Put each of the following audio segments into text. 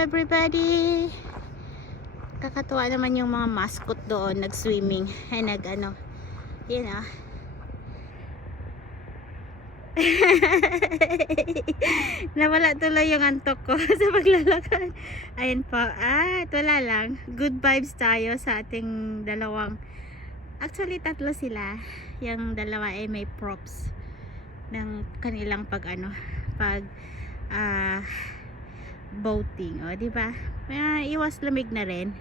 everybody! Kakatuwa naman yung mga mascot doon, nag-swimming. Ay, nag-ano. Yun ah. Nawala tuloy yung antok ko sa paglalakad. Ayun po. At wala lang. Good vibes tayo sa ating dalawang. Actually, tatlo sila. Yung dalawa ay may props ng kanilang pag boating, o di ba? Iwas lamig na rin.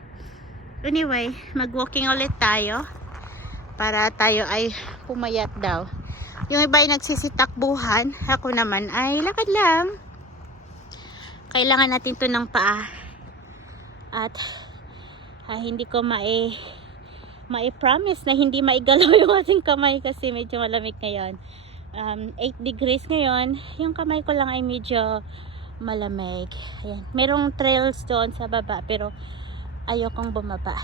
Anyway, mag-walking ulit tayo para tayo ay pumayat daw. Yung iba ay nagsisitakbuhan, ako naman ay lakad lang. Kailangan natin to ng paa. At hindi ko mai-promise na hindi maigalaw yung ating kamay kasi medyo malamig ngayon. 8 degrees ngayon. Yung kamay ko lang ay medyo malamig. Ayan. Merong trails doon sa baba pero ayokong bumaba.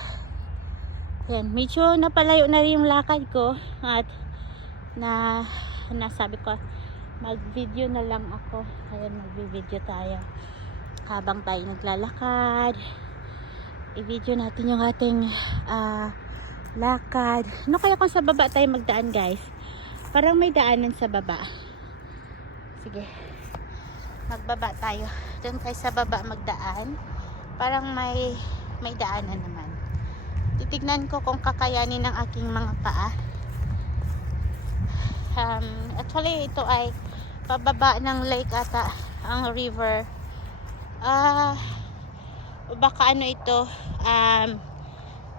Ayan. Medyo napalayo na rin yung lakad ko at nasabi ko mag video na lang ako. Ayan, mag-video tayo habang tayo naglalakad. I-video natin yung ating lakad. Ano kaya kung sa baba tayo magdaan, guys? Parang may daanan sa baba. Sige, magbaba tayo. Doon tayo sa baba magdaan. Parang may daanan naman. Titignan ko kung kakayanin ng aking mga paa. Actually, ito ay pababa ng lake ata, ang river. Baka ano ito,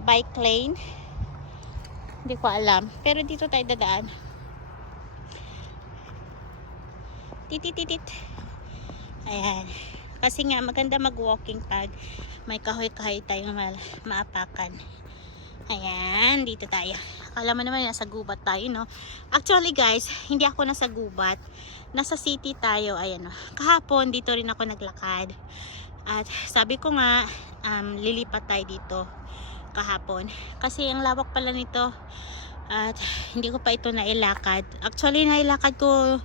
bike lane. Hindi ko alam. Pero dito tayo dadaan. Tititit. Ayan. Kasi nga maganda mag-walking pag may kahoy-kahoy tayong maapakan. Ayan, dito tayo. Akala mo naman nasa gubat tayo, no? Actually, guys, hindi ako nasa gubat. Nasa city tayo. Ayan, no? Kahapon, dito rin ako naglakad. At sabi ko nga, lilipat tayo dito kahapon. Kasi ang lawak pala nito. At hindi ko pa ito nailakad. Actually, nailakad ko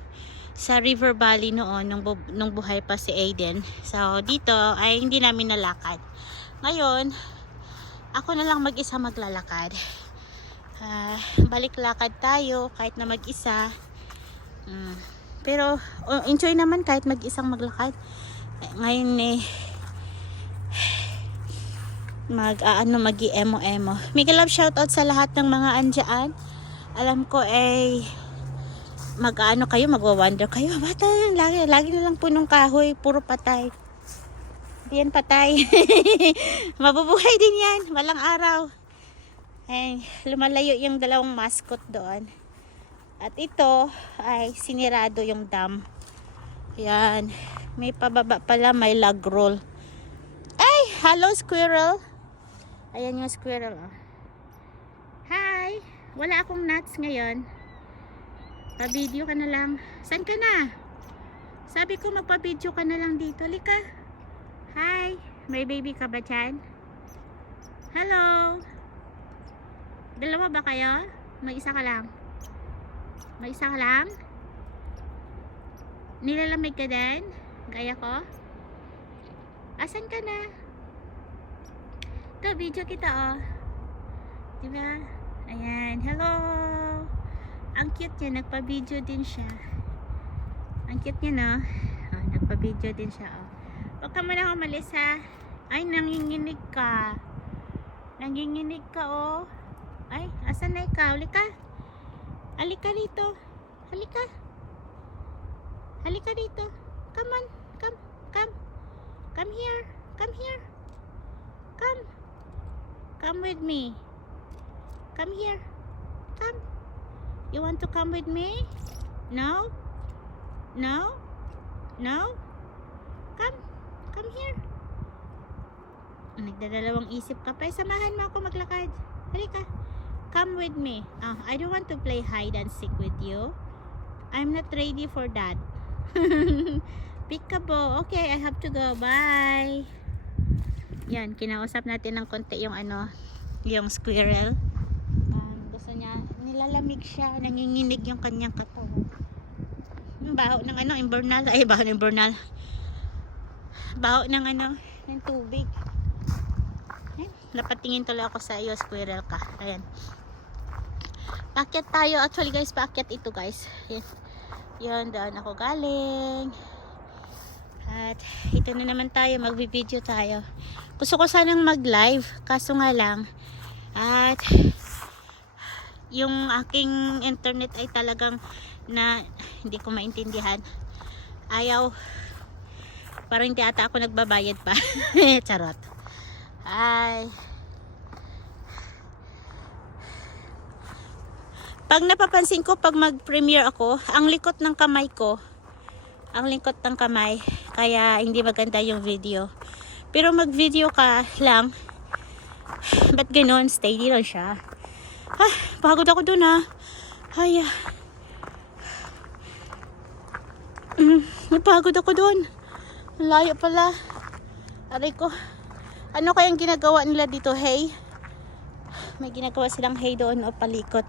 sa River Valley noon nung buhay pa si Aiden. So dito ay hindi namin nalakad. Ngayon ako na lang mag-isa maglalakad. Balik lakad tayo kahit na mag-isa. Pero enjoy naman kahit mag-isang maglakad. Ngayon mag-emo-emo. Mega love shoutout sa lahat ng mga andyan. Alam ko magwa-wonder kayo. Bata, lagi na lang punong kahoy, puro patay. Hindi yan patay. Mabubuhay din yan, walang araw. Lumalayo yung dalawang mascot doon. At ito ay sinirado yung dam. Yan, may pababa pala, may log roll. Ay, hello squirrel. Ayan yung squirrel, oh. Hi, wala akong nuts ngayon. Pa-video ka na lang. Saan ka na? Sabi ko magpa-video ka na lang dito. Lika. Hi. May baby ka ba dyan? Hello. Dalawa ba kayo? May isa ka lang. May isa ka lang? Nilalamig ka din? Gaya ko? Asan ka na? Ito, video kita, oh. Diba? Ayan. Hello. Ang cute niya, nagpa-video din siya. Ang cute niya, no? Nagpa-video din siya, oh. Huwag ka muna umalis, ha? Ay, nanginginig ka. Nanginginig ka, oh. Ay, asan na ikaw? Halika. Halika dito. Halika. Halika dito. Come on. Come. Come. Come here. Come here. Come. Come with me. Come here. Come. You want to come with me? No? No? No? Come. Come here. Nagdadalawang isip ka pa. Samahan mo ako maglakad. Halika. Come with me. I don't want to play hide and seek with you. I'm not ready for that. Peekaboo. Okay, I have to go. Bye. Yan, kinausap natin ng konti yung yung squirrel. Gusto niya, nilalamig siya, nanginginig yung kanyang katawan. Yung baho ng invernal, baho ng invernal. Baho ng Yung tubig. Ayan. Napatingin tuloy ako sa iyo, squirrel ka. Ayan. Paakyat tayo. Actually guys, paakyat ito guys. Ayan. Yun, doon ako galing. At ito na naman tayo, magbi-video tayo. Gusto ko sanang mag-live, kaso nga lang at yung aking internet ay talagang na hindi ko maintindihan. Ayaw. Parang hindi ata ako nagbabayad pa. Charot. Ay. Pag napapansin ko, pag mag-premiere ako, ang likot ng kamay ko, kaya hindi maganda yung video. Pero mag-video ka lang, ba't ganun? Steady lang siya. Pagod ako dun ay, napagod ako dun. Layo pala. Aray ko. Ano kayang ginagawa nila dito? Hay? May ginagawa silang hay doon o palikot.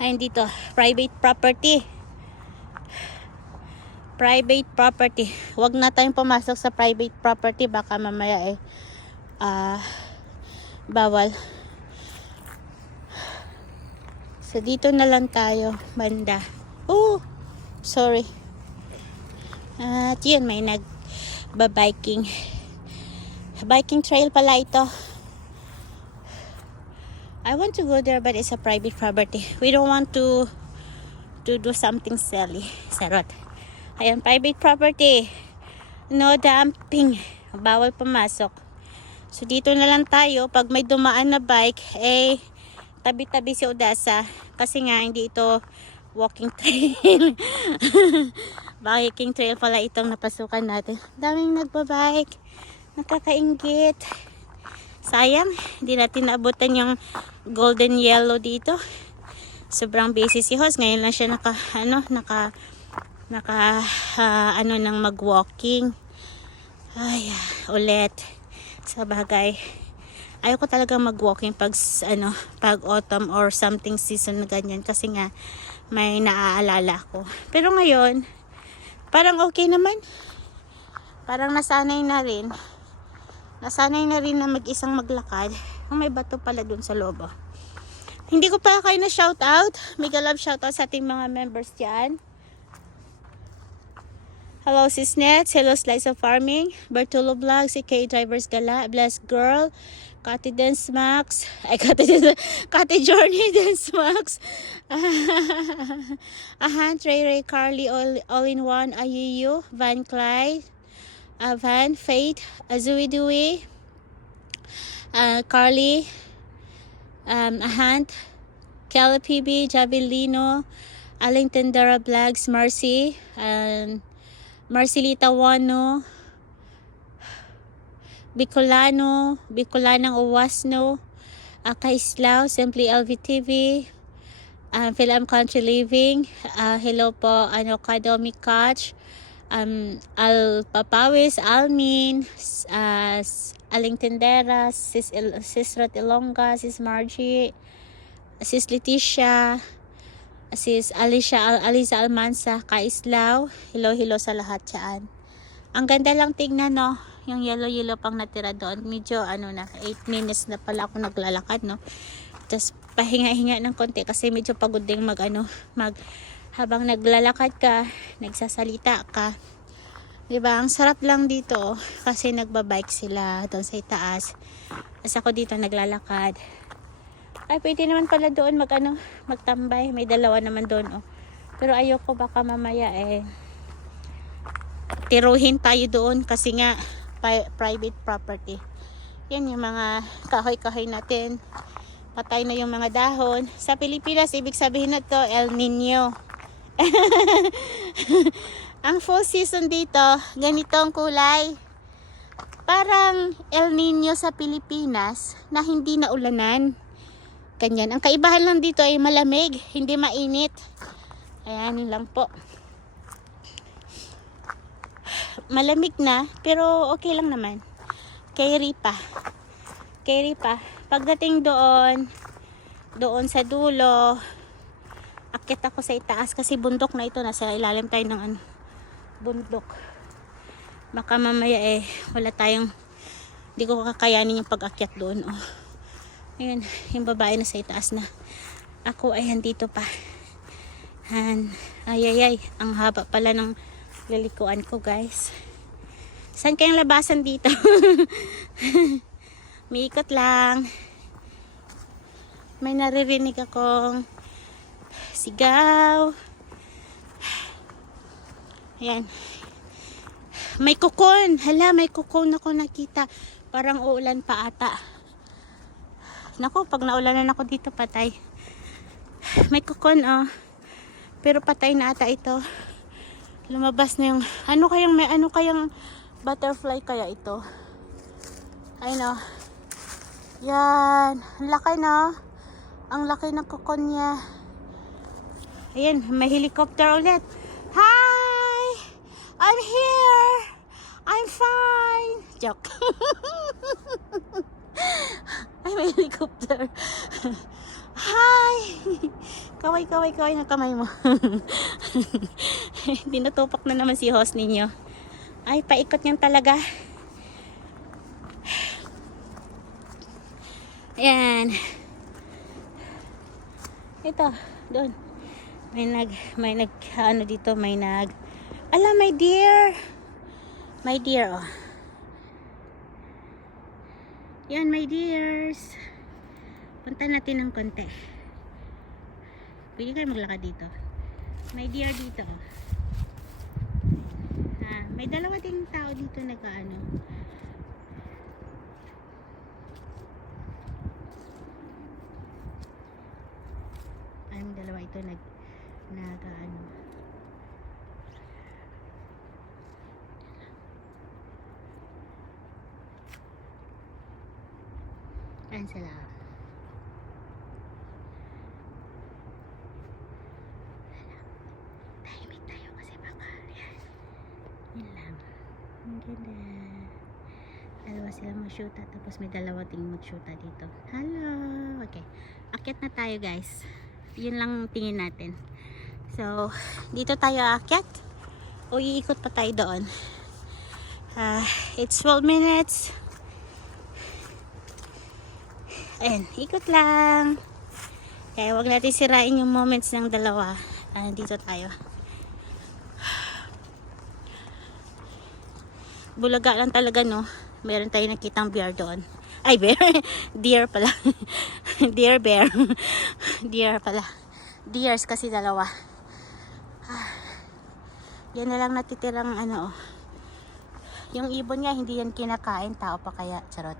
Ayun dito, private property. Private property. Huwag na tayong pumasok sa private property, baka mamaya bawal. So dito na lang tayo, banda. Oh, sorry. At yun, may nagba-biking. Biking trail pala ito. I want to go there but it's a private property. We don't want to do something silly. Sarot. Ayan, private property. No dumping. Bawal pumasok. So dito na lang tayo. Pag may dumaan na bike, tabi-tabi si Odasa. Kasi nga hindi ito walking trail. Biking trail pala itong napasukan natin. Daming nagbabike. Nakakainggit. Sayang, hindi natin naabutan yung golden yellow dito. Sobrang busy si host. Ngayon lang siya nang mag-walking. Ay, ulit. Sa bagay. Ayoko talaga mag-walking pag autumn or something season na ganyan. Kasi nga, may naaalala ko. Pero ngayon, parang okay naman. Parang nasanay na rin. Na mag-isang maglakad. May bato pala dun sa loob. Hindi ko pa kayo na shoutout. Mega love shoutout sa ating mga members dyan. Hello Sis Nets. Hello Slice of Farming. Bertolo Vlogs. CK Drivers Gala. Blessed Girl. Kati Dance Max. Kati Journey Dance Max. Ray Carly all in one. Ayiyu. Van Clyde. Van, Faith, Azui Dewey, Carly, Ahant, Kelly PB, Javelino, Aling Tendera Vlogs, Marcy, Marcelita Wano, Bicolanang Owasno, Kaislao, Simply LVTV, Film Country Living, hello po, Kadomi Catch, Al Papawis, Almin, Aling Tendera, Sis Rat Ilongga, Sis Margie, Sis Leticia, Sis Aliza Almansa, Kaislao, hello sa lahat dyan. Ang ganda lang tingnan, no? Yung yellow pang natira doon. Medyo 8 minutes na pala ako naglalakad, no? Just pahinga-hinga ng konti kasi medyo pagod din habang naglalakad ka, nagsasalita ka. Diba? Ang sarap lang dito kasi nagbabike sila doon sa itaas. As ako dito naglalakad. Ay, pwede naman pala doon magtambay. May dalawa naman doon. Pero ayoko baka mamaya tiruhin tayo doon kasi nga private property. Yan yung mga kahoy-kahoy natin. Patay na yung mga dahon. Sa Pilipinas, ibig sabihin na to El Nino. Ang full season dito, ganito ang kulay. Parang El Nino sa Pilipinas na hindi na ulanan. Ganyan. Ang kaibahan lang dito ay malamig, hindi mainit. Ayan lang po. Malamig na, pero okay lang naman. Carry pa. Pagdating doon sa dulo, akit ako sa itaas kasi bundok na ito. Nasa ilalim tayo ng bundok. Baka mamaya wala tayong, hindi ko kakayanin yung pag-akyat doon. Oh. Ayan, yung babae na sa itaas na. Ako ay andito pa. Ay, ang haba pala ng lalikuan ko, guys. Saan kayang labasan dito? Miikot lang. May naririnig akong sigaw. Ayan. May kukon. Hala, may kukon ako nakita. Parang uulan pa ata. Naku, pag naulanan ako dito, patay. May kukon, oh. Pero patay na ata ito. Lumabas na yung, ano kayang butterfly kaya ito? Ay, no. Yan. Ang laki, no? Ang laki ng kukon niya. Ayan, may helicopter ulit. Hi! I'm here! I'm fine! Joke. Ay, may helicopter. Hi! Kaway ng kamay mo. Tinutupak na naman si host ninyo. Ay, paikot niyan talaga. Ayan. Ito, doon. May nag, ala, my deer. My deer, oh. Yan, my deers. Punta natin ng konti. Pwede kayo maglakad dito. May deer dito, oh. May dalawa ding tao dito nag-ano. May dalawa ito nag-ano. Ayan sila. Tahimik tayo kasi baka yan. Yan lang. Ang ganda. Dalawa sila mag-shoota. Tapos may dalawa ding mag-shoota dito. Hello. Okay. Akyat na tayo, guys. Yun lang tingin natin. So, dito tayo akyat. O iikot pa tayo doon. It's 12 minutes. Ayan, ikot lang. Kaya wag natin sirain yung moments ng dalawa. Dito tayo. Bulaga lang talaga, no? Meron tayo nakitang bear doon. Ay, bear. Deer pala. Deer bear. Deer pala. Deers kasi dalawa. Yan na lang natitirang ano, oh. Yung ibon nga, hindi yan kinakain. Tao pa kaya, charot.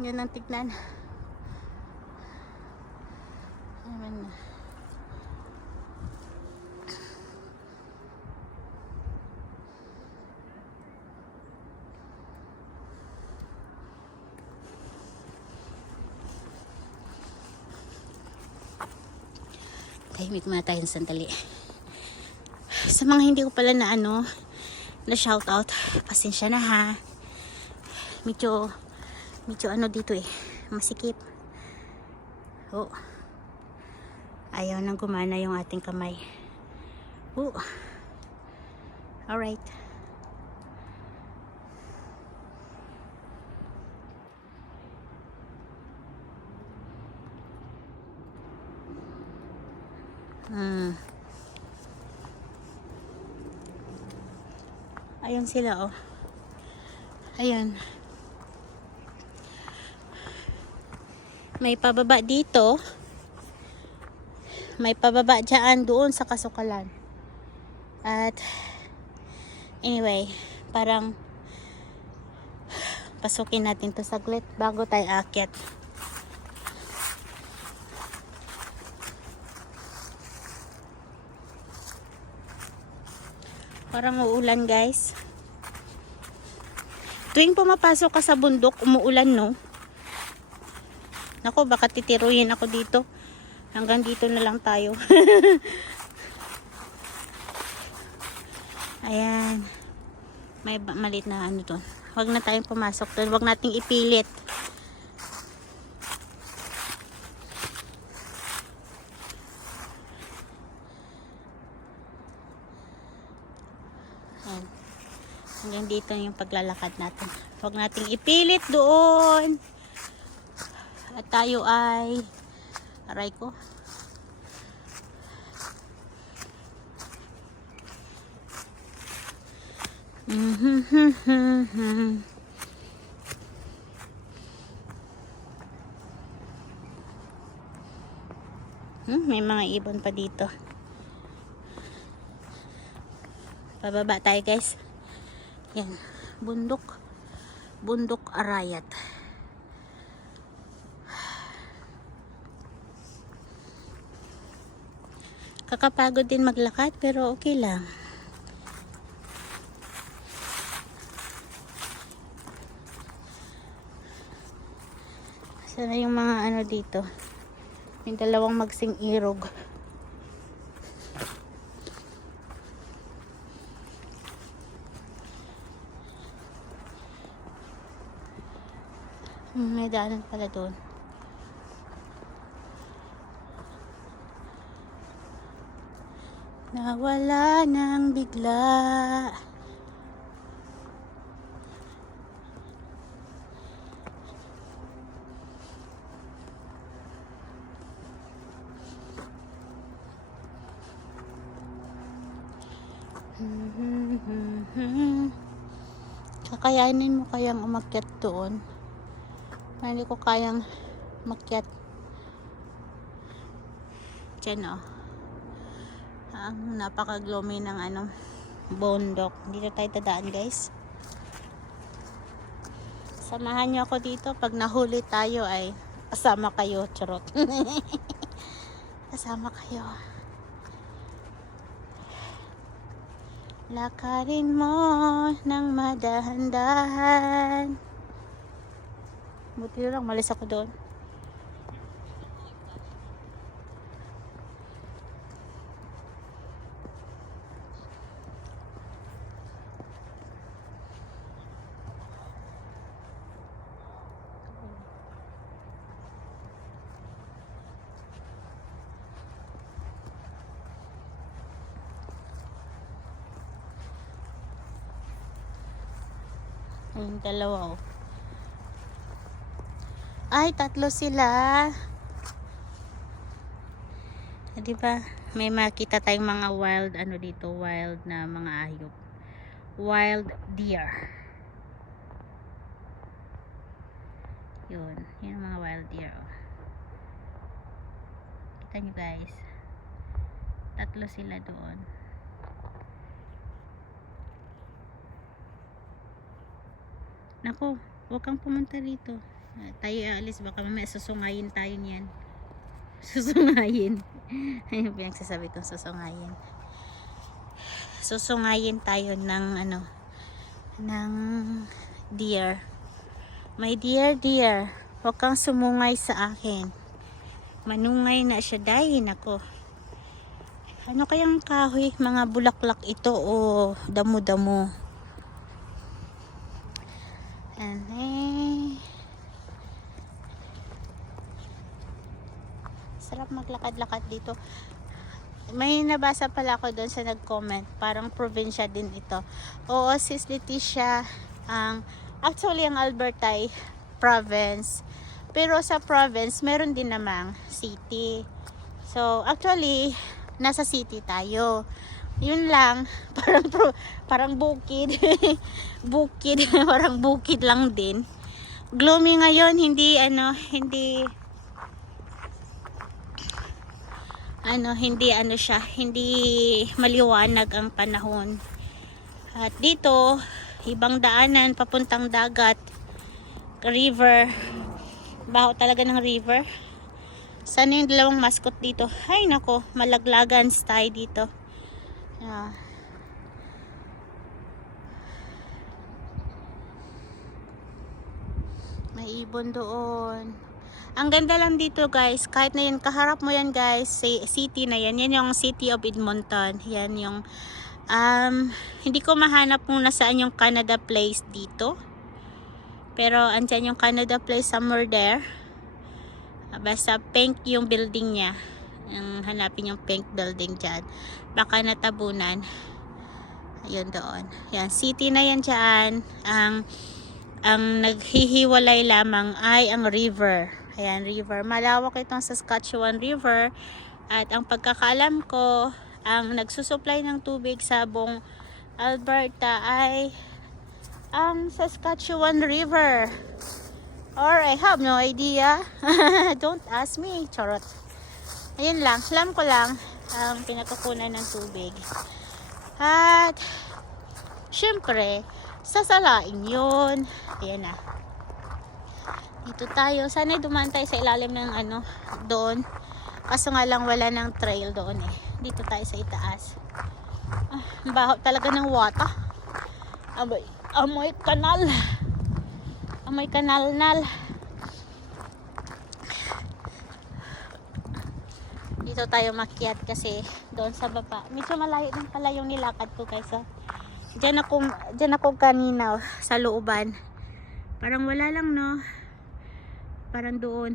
Yan ang tignan. Ayan na. Tahimik muna tayo sandali. Sa mga hindi ko pala na shoutout, pasensya na, ha. Medyo ano dito, masikip. Oh. Ayaw nang gumana yung ating kamay. Oh. Alright. Ayan sila, oh. Ayan. May pababa dito. May pababa dyan doon sa kasukalan. At anyway, parang pasukin natin to saglit bago tayo aakyat. Parang uulan, guys. Tuwing pumapasok ka sa bundok, umuulan, no? Naku, baka titiruyin ako dito. Hanggang dito na lang tayo. Ayan. May malit na ano doon. Huwag na tayong pumasok doon. Huwag nating ipilit. Hanggang dito yung paglalakad natin. Huwag nating ipilit doon. At tayo ay aray ko. May mga ibon pa dito. Pababa tayo guys. Yan, bundok Arayat. Kakapagod din maglakad pero okay lang. Sana yung mga ano dito. May dalawang magsing irog. May daanan pala doon. Nawala nang bigla. Kakayanin mo kayang umakyat doon? Hindi ko kayang makyat. Diyan oh. Ang napaka-gloomy ng ano, bundok. Dito tayo dadaan guys. Samahan nyo ako dito. Pag nahuli tayo ay kasama kayo. Charot. Kasama kayo. Lakarin mo ng madahan-dahan. Buti lang, malis ako doon. Yung dalawa oh. Ay, tatlo sila. Di ba? May makita tayong mga wild ano dito, wild na mga hayop. Wild deer. Yun, yung mga wild deer oh. Kita nyo guys. Tatlo sila doon. Nako, huwag kang pumunta rito. Tayo aalis, baka mamaya susungayin tayo niyan. Susungayin. Ayun pinagsasabi kong susungayin. Susungayin tayo ng ano, ng deer. My dear, huwag kang sumungay sa akin. Manungay na siya dahil ako. Ano kayang kahoy? Mga bulaklak ito o damo-damo. And sarap maglakad-lakad dito. May nabasa pala ako doon sa nag-comment, parang probinsya din ito. Oo, sis Leticia, actually ang Albertay province, pero sa province meron din namang city. So actually nasa city tayo. Yun lang, parang bukid. Bukid, parang bukid lang din. Gloomy ngayon, hindi maliwanag ang panahon. At dito, ibang daanan papuntang dagat, river. Baho talaga ng river. Sana yung dalawang mascot dito. Ay nako, malaglagan tayo dito. May ibon doon. Ang ganda lang dito guys, kahit na yan kaharap mo yan guys, city na yan, yan yung City of Edmonton. Yan yung hindi ko mahanap kung nasaan yung Canada Place dito, pero andyan yung Canada Place somewhere there. Basta pink yung building nya, hanapin yung pink building dyan, baka natabunan. Ayun doon. Yan, city na yan dyan. Ang naghihiwalay lamang ay ang river. Ayan, river. Malawak itong Saskatchewan River. At ang pagkakaalam ko, ang nagsusupply ng tubig sa buong Alberta ay ang Saskatchewan River. Or I have no idea. Don't ask me. Charot. Ayun lang. Alam ko lang ang pinagkukunan ng tubig. At syempre, sasalain yun. Ayan na. Dito tayo. Sana'y dumaan tayo sa ilalim ng doon. Kaso nga lang wala ng trail doon eh. Dito tayo sa itaas. Baho talaga ng wata. Amoy kanal. Amoy kanal-nal. Dito tayo makiat kasi doon sa baba. Medyo malayo din pala yung nilakad ko guys. Diyan ako kanina sa looban. Parang wala lang no. Parang doon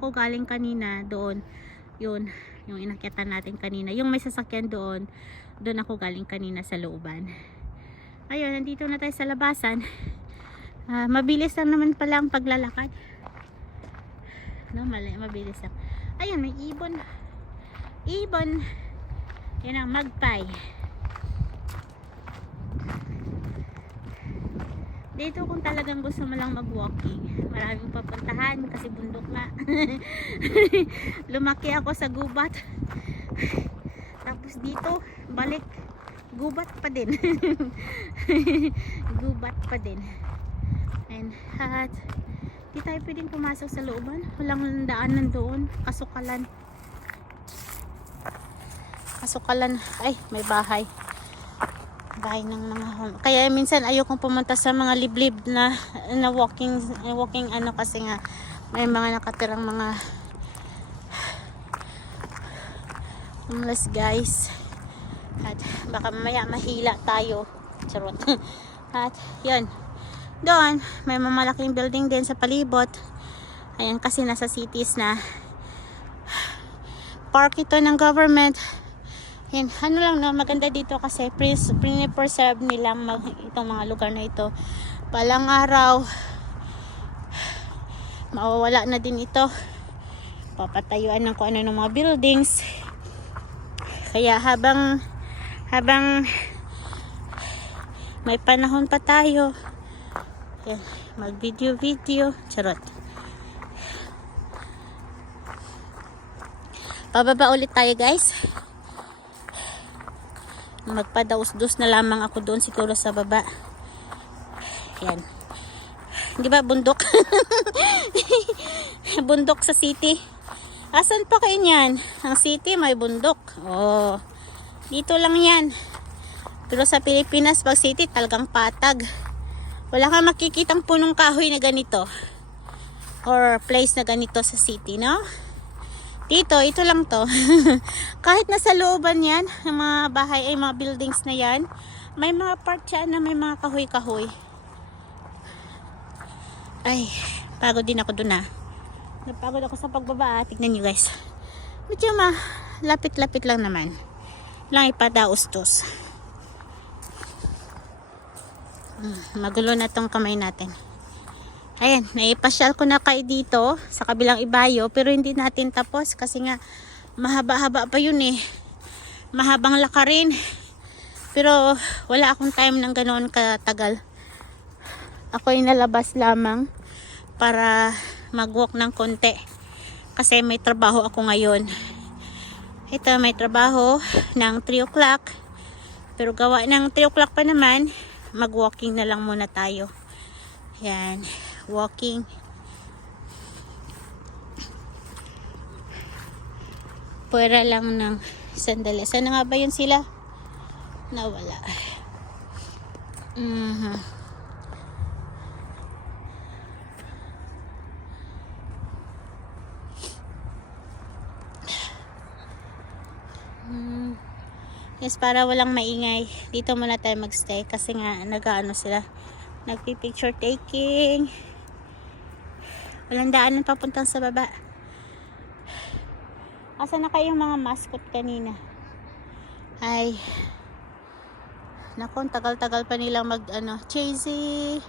ako galing kanina doon. Yun, yung inakyatan natin kanina. Yung may sasakyan doon ako galing kanina sa looban. Ayun, nandito na tayo sa labasan. Mabilis lang naman pala ang paglalakad. No, mabilis lang. Ayun, may ibon. Ibon. Yan ang magpay. Dito kung talagang gusto mo lang mag-walking, maraming papuntahan kasi bundok nga. Lumaki ako sa gubat. Tapos dito, balik, gubat pa din. Gubat pa din. And di tayo pwedeng pumasok sa looban. Walang daanan doon. Kasukalan. Ay, may bahay. Bahay ng mga home. Kaya minsan ayokong pumunta sa mga liblib na walking kasi nga may mga nakatirang mga homeless guys. At baka mamaya mahila tayo. Charot. At yun. Doon may mamalaking building din sa palibot. Ayan kasi nasa cities na. Park ito ng government. Yan, ano lang no, maganda dito kasi preserve nilang itong mga lugar na ito. Palang araw mawawala na din ito. Papatayuan ng kung ano ng mga buildings. Kaya habang may panahon pa tayo, yan, mag video charot. Pababa ulit tayo guys. Magpadaus-dus na lamang ako doon siguro sa baba. Yan. Di ba bundok? Bundok sa city. Asan pa kayo niyan? Ang city may bundok. Oh. Dito lang yan. Pero sa Pilipinas pag city talagang patag. Wala kang makikitang punong kahoy na ganito. Or place na ganito sa city, no? Dito, ito lang to. Kahit nasa looban yan, ng mga bahay ay mga buildings na yan, may mga part dyan na may mga kahoy-kahoy. Ay, pagod din ako dun Napagod ako sa pagbaba. Tignan nyo guys. Medyo lapit-lapit lang naman. Lang ipadaustos. Magulo na tong kamay natin. Ayan, naipasyal ko na kayo dito sa kabilang ibayo pero hindi natin tapos kasi nga mahaba-haba pa yun eh. Mahabang lakarin. Pero wala akong time ng ganoon katagal. Ako ay nalabas lamang para mag-walk ng konti. Kasi may trabaho ako ngayon. Ito may trabaho ng 3 o'clock. Pero gawa ng 3 o'clock pa naman, mag-walking na lang muna tayo. Yan. Walking. Pwera lang ng sandali. Sana nga ba yun sila? Nawala. Yes, para walang maingay. Dito muna tayo magstay kasi nga nag-ano sila. Nagpi-picture taking. Walang daanan papuntang sa baba. Asa na kayong mga mascot kanina? Ay. Naku, tagal-tagal pa nilang mag cheesy.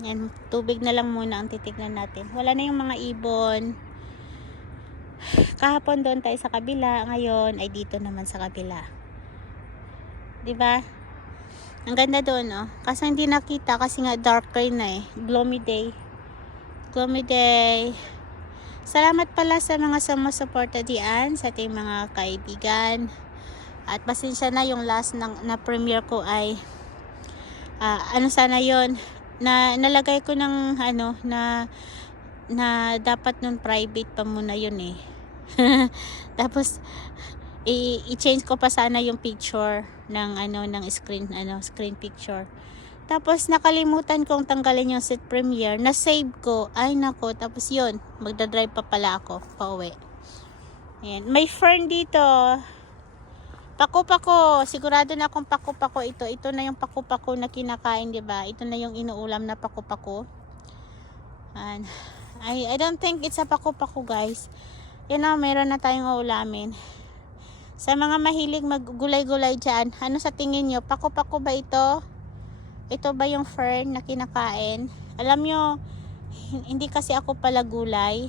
Yan, tubig na lang muna ang titignan natin. Wala na yung mga ibon. Kahapon doon tayo sa kabila, ngayon ay dito naman sa kabila. 'Di ba? Ang ganda doon, oh. Kasi hindi nakita kasi nga dark rain na eh. Gloomy day. Gloomy day. Salamat pala sa mga sumusuporta diyan sa ating mga kaibigan. At pasensya na yung last na premiere ko ay sana yon na nalagay ko ng na dapat nun private pa muna yun eh. Tapos i-change ko pa sana yung picture ng ng screen picture. Tapos nakalimutan kong tanggalin yung set premiere, na save ko. Ay nako, tapos yun, magdadrive pa pala ako pauwi. Ayan, may fern dito. Pako-pako, sigurado na akong pako-pako ito. Ito na yung pako-pako na kinakain, 'di ba? Ito na yung inuulam na pako-pako. And I don't think it's a pako-pako, guys. Meron na tayong uulamin. Sa mga mahilig maggulay-gulay diyan, ano sa tingin niyo? Pako-pako ba ito? Ito ba yung fern na kinakain? Alam nyo, hindi kasi ako pala gulay.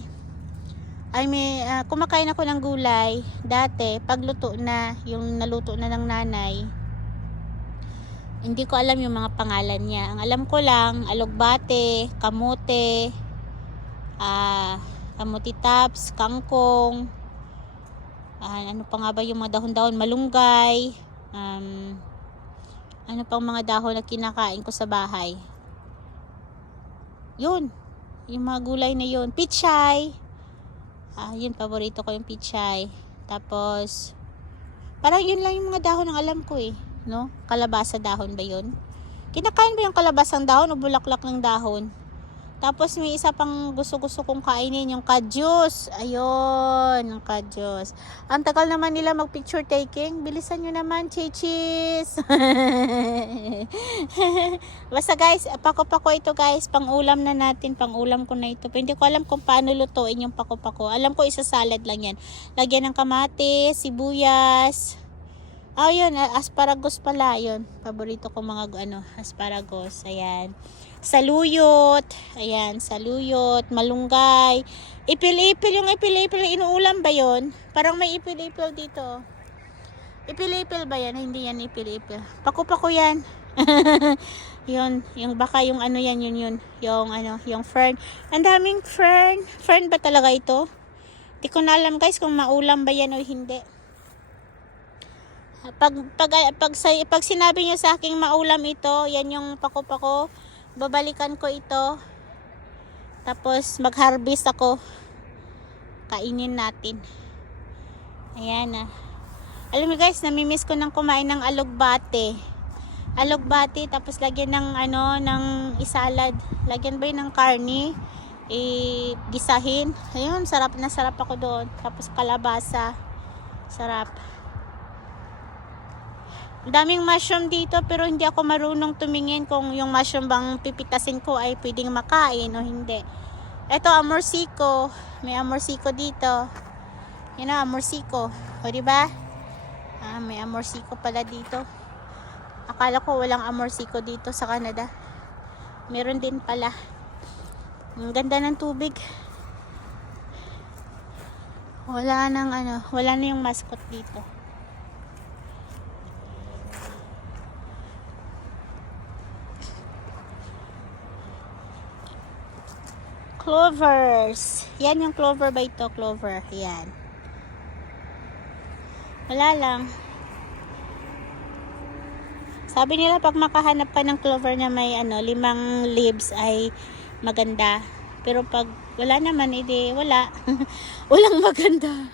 Kumakain ako ng gulay dati pagluto na, yung naluto na ng nanay. Hindi ko alam yung mga pangalan niya. Ang alam ko lang, alugbate, kamote, kamote tops, kangkong, ano pa nga ba yung mga dahon-dahon, malunggay, ano pang mga dahon na kinakain ko sa bahay. Yun, yung mga gulay na yun. Pichay. Yun, paborito ko yung pichay. Tapos parang yun lang yung mga dahon ang alam ko eh, no? Kalabasa dahon ba yun? Kinakain ba yung kalabasang dahon o bulaklak ng dahon? Tapos may isa pang gusto-gusto kong kainin, yung kadyos. Ayun, yung kadyos. Ang tagal naman nila mag-picture taking. Bilisan nyo naman, chichis. Basta guys, pako-pako ito guys. Pang-ulam na natin. Pang-ulam ko na ito. Pero hindi ko alam kung paano lutuin yung pako-pako. Alam ko isa salad lang yan. Lagyan ng kamatis, sibuyas. Yun, asparagus pala. Yun, paborito ko mga asparagus. Ayan. Saluyot. Ayan, saluyot, malunggay. Ipil-ipil, yung ipil-ipil, inuulam ba yun? Parang may ipil-ipil dito. Ipil-ipil ba yan? Hindi yan ipil-ipil. Pako-pako yan. Yun, yung baka yung yan, yun. Yung fern. Ang daming fern. Fern ba talaga ito? Di ko na alam guys kung maulam ba yan o hindi. Pag sinabi nyo sa aking maulam ito, yan yung pako-pako. Babalikan ko ito. Tapos mag-harvest ako. Kainin natin. Ayan na. Alam mo guys, namimiss ko nang kumain ng alugbate. Alugbate, tapos lagyan ng ng isalad. Lagyan ba yun ng karne? Gisahin. Ayun, sarap na sarap ako doon. Tapos kalabasa. Sarap. Daming mushroom dito pero hindi ako marunong tumingin kung yung mushroom bang pipitasin ko ay pwedeng makain o hindi. Ito, amorsiko. May amorsiko dito. Yan na, amorsiko. O diba? May amorsiko pala dito. Akala ko walang amorsiko dito sa Canada. Meron din pala. Ang ganda ng tubig. Wala na yung mascot dito. Clovers. Yan yung clover ba ito? Clover. Yan. Wala lang. Sabi nila pag makahanap ka ng clover na may 5 leaves ay maganda. Pero pag wala naman, edi wala. Walang maganda.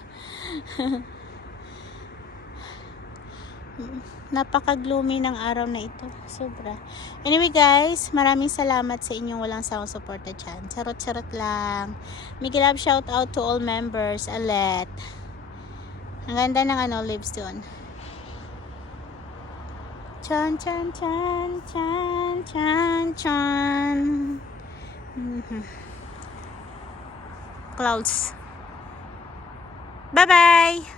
Napaka-gloomy ng araw na ito. Sobra. Anyway guys, maraming salamat sa inyong walang sawang suporta dyan. Charot-charot lang. Miguel love shout out to all members. Alet. Ang ganda ng leaves doon. Chan, chan, chan, chan, chan, chan. Clouds. Bye-bye!